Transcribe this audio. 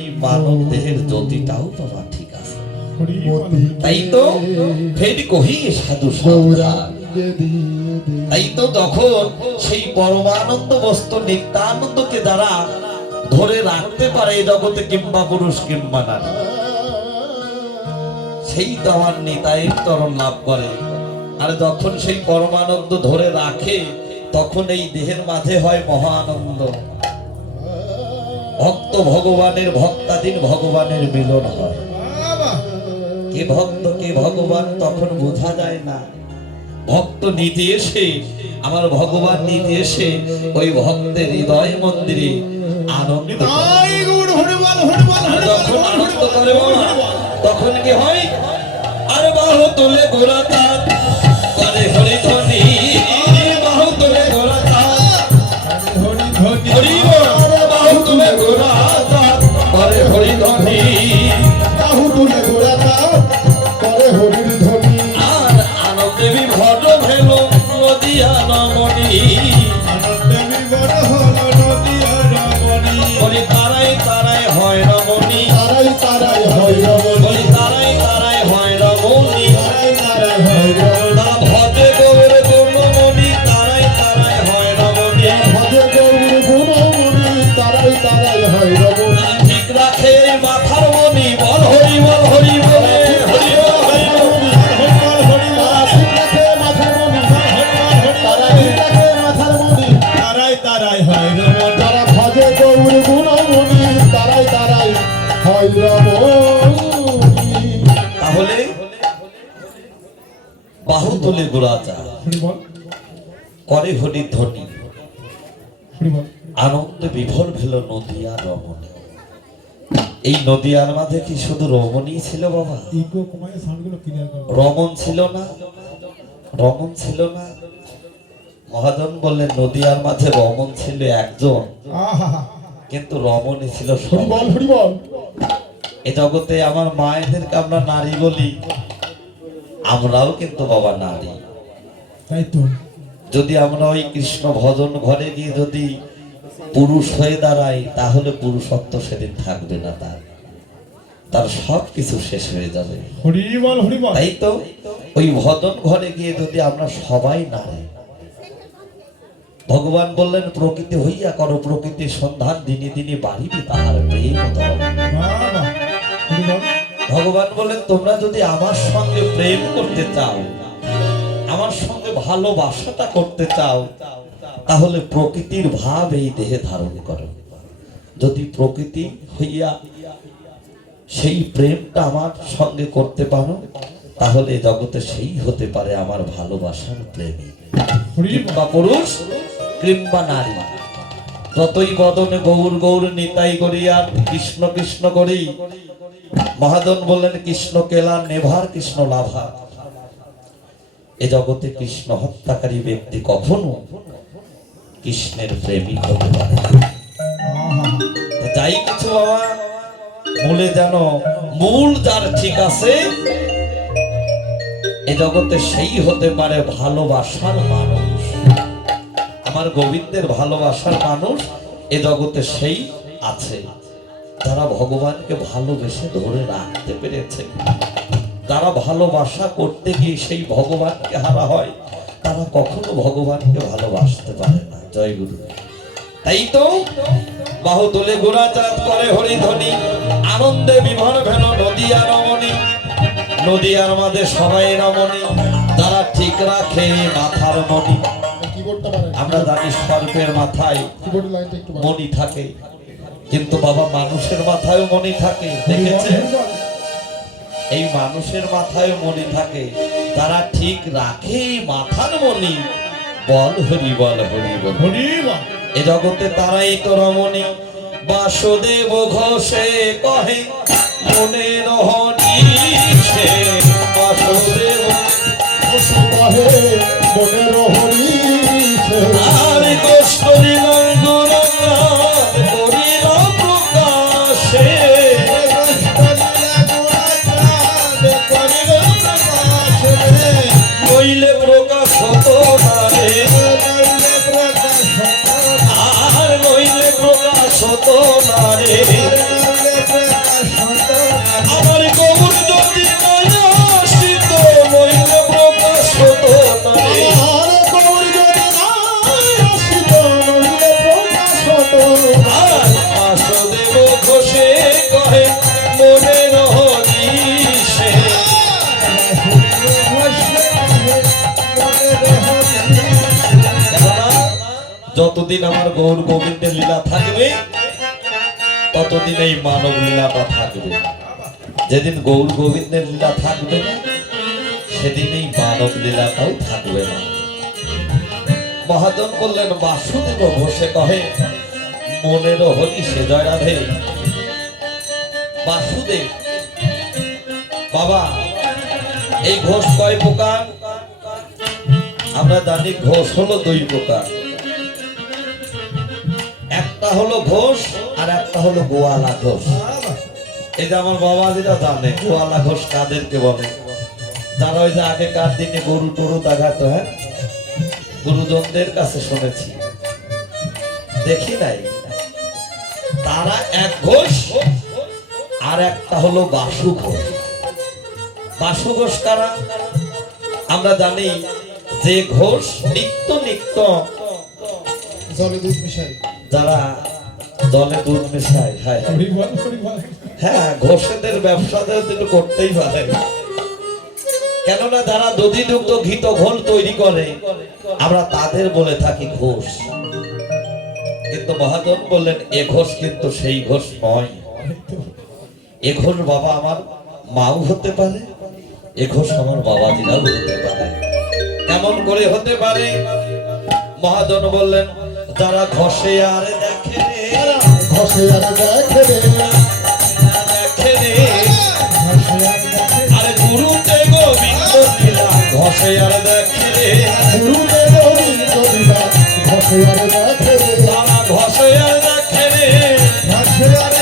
এই মানব দেহের জ্যোতিটাও বাবা ঠিক আছে। তাই তো ফেরি কহি সাধু সাবধান। তাই তো যখন সেই পরমানন্দ বস্তু নিত্যানন্দকে যারা ধরে রাখতে পারে এই জগতে কিংবা পুরুষ কিংবা নারী, সেই তো আমার নিতাইয়ের চরণ লাভ করে। আর যখন সেই পরমানন্দ ধরে রাখে তখন এই দেহের মাঝে হয় মহা আনন্দ। ভক্ত ভগবানের, ভক্তাধীন ভগবানের মিলন হয়। কে ভক্ত কে ভগবান তখন বোঝা যায় না। ভক্ত নিজে এসে, আমার ভগবান নিজে এসে ওই ভক্তের হৃদয় মন্দিরে আনন্দ যখন আনন্দ করে তখন কি হয়? আরে বাহু তুলে গোরা তার করে হরি ধ্বনি, বাহু তুলে গোরা তার হরি বাহু তুলে গোরা তার করে হরি ধ্বনি, বাহু তুলে গোরা তার করে হরির ধ্বনি। আর আনন্দে বিভর ভেল নদিয়া রমণী, আনন্দে বিভোর হলো নদিয়া রমণী। বলি তারাই তারাই হয় রমণী, তারাই তারাই হয় রমণী, বলি তারাই তারাই হয় রমণী। তারাই তারাই হয় রমণী। তারা ভজে গৌর গুণমণি, তারাই তারাই হয় রমণী। ভজে গৌর গুণমণি, তারাই তারাই হয় রমণী। ঠিক রাখে মাথার মণি, বল হরি বল হরি বলে হরি বল হরি বল। তারা ঠিক রাখে মাথার মণি, তারা ঠিক রাখে মাথার মণি, তারাই তারাই হয় রমণ। তারা ভজে গৌর গুণমণি, তারাই তারাই হয় রমণী। তাহলে বাহু তুলে গোড়া চা হরি বল, করে হরি ধ্বনি, হরি বল। আনন্দে বিভোর ভেল নদিয়া রমণী। এই নদিয়ার মাঝে কি শুধু রমণী ছিল বাবা? ইগো কমায় সাউন্ডগুলো ক্লিয়ার করো। রমণ ছিল না? রমণ ছিল না? মহাজন বললেন নদিয়ার মাঝে রমণ ছিল একজন, আহা, কিন্তু রমণী ছিল হরি সবাই। বল, হরি বল। এ জগতে আমার মায়েদেরকে আমরা নারী বলি, আমরাও কিন্তু বাবা নারী। তাই তো। যদি আমরা ওই কৃষ্ণ ভজন ঘরে গিয়ে যদি পুরুষ হয়ে দাঁড়াই তাহলে পুরুষত্ব সেদিন থাকবে না, তার সব কিছু শেষ হয়ে যাবে। হরি বল, হরি বল। তাই তো ওই ভজন ঘরে গিয়ে যদি আমরা সবাই নারী, ভগবান বললেন প্রকৃতি হইয়া করো প্রকৃতির সন্ধান, দিনে দিনে বাড়িবে তাহার প্রেম ধর্ম। বাবা, হরি বল। ভগবান বললেন তোমরা যদি আমার সঙ্গে প্রেম করতে চাও, আমার সঙ্গে ভালোবাসাটা করতে চাও, তাহলে প্রকৃতির ভাব এই দেহে ধারণ করো। যদি প্রকৃতি হইয়া সেই প্রেমটা আমার সঙ্গে করতে পারো, তাহলে জগতে সেই হতে পারে আমার ভালোবাসার প্রেমী, কিংবা পুরুষ কিংবা নারী। যতই বদনে গৌর গৌর নিতাই করি আর কৃষ্ণ কৃষ্ণ করি, মহাজন বললেন কৃষ্ণ কেলা নেভার কৃষ্ণ লাভা। এ জগতে কৃষ্ণ হত্যাকারী ব্যক্তি কখনো কৃষ্ণের প্রেমিক হতে পারে না। যাই কিছু বাবা, মূলে যেন মূল যার ঠিক আছে এ জগতে সেই হতে পারে ভালোবাসার মানুষ। আমার গোবিন্দের ভালোবাসার মানুষ এ জগতে সেই আছে যারা ভগবানকে ভালোবেসে ধরে রাখতে পেরেছে। যারা ভালোবাসা করতে গিয়ে সেই ভগবানকে হারা হয়, তারা কখনো ভগবানকে ভালোবাসতে পারে না। জয় গুরু। তাই তো বাহু তুলে গোরাচাঁদ করে হরি ধ্বনি, আনন্দে বিভোর ভেল নদিয়া রমণী। নদিয়ার মাঝে সবাই রমণী, তারা ঠিক রাখে মাথার মণি। কিবোর্ডটা বাড়াই। আমরা জানি সর্পের মাথায় কিবোর্ডের লাইনটা একটু বাড়াই। মণি থাকে, কিন্তু বাবা মানুষের মাথায়ও মণি থাকে। দেখেছে? এই মানুষের মাথায় মণি থাকে, তারা ঠিক রাখে মাথার মণি। বল হরি বল হরি বল। হরি বল। এ জগতে তারাই তো রমণী। বাসুদেব ঘোষে কহে মনের হরি সে, বাসুদেব ঘোষে কহে মনের হরি সে। আর কৃষ্ণ গুণগান করিল প্রকাশে, নইলে প্রকাশ হতো না রে, আর নইলে প্রকাশ হতো না রে। যতদিন আমার গৌর গোবিন্দের লীলা থাকবে ততদিন এই মানব লীলাটা থাকবে। যেদিন গৌর গোবিন্দের লীলা থাকবে না সেদিন এই মানব লীলাটাও থাকবে না। মহাজন বললেন বাসুদেব ঘোষে কহে মনেরও হরি সে জয় রাধে। বাসুদেব বাবা এই ঘোষ কয় প্রকার? আমরা জানি ঘোষ হলো দুই প্রকার, একটা হলো ঘোষ আর একটা হলো গোয়ালা ঘোষ। এই যে আমার বাবাজিরা জানে গোয়ালা ঘোষ কাদেরকে বলে, যারা ওই যে আগেকার দিনে গরু টরু দেখাতো, হ্যাঁ গুরুজনদের কাছে শুনেছি, দেখি নাই। তারা এক ঘোষ আর একটা হলো বাসু ঘোষ। বাসু ঘোষ কারা? আমরা জানি যে ঘোষ নিত্য নিত্য জলে দুধ মিশাই। যারা জলে দুধ মেশায়, হ্যাঁ ঘোষেদের ব্যবসাদের একটু করতেই পারে, কেননা যারা দধিযুক্ত ঘিত ঘোল তৈরি করে আমরা তাদের বলে থাকি ঘোষ। কিন্তু মহাজন বললেন এ ঘোষ কিন্তু সেই ঘোষ নয়। এ ঘোষ বাবা আমার মাও হতে পারে, এ ঘোষ আমার বাবাজিরাও হতে পারে। কেমন করে হতে পারে? মহাজন বললেন যারা ঘষে আর দেখে রে, ঘষে আর দেখে রে, দেখে রে, আরে গুরুতে গোবিন্দ লীলা ঘষে আর দেখে রে, গুরুদেব গোবিন্দ লীলা ঘষে আর দেখে রে, যারা ঘষে আর দেখে রে, ঘষে আর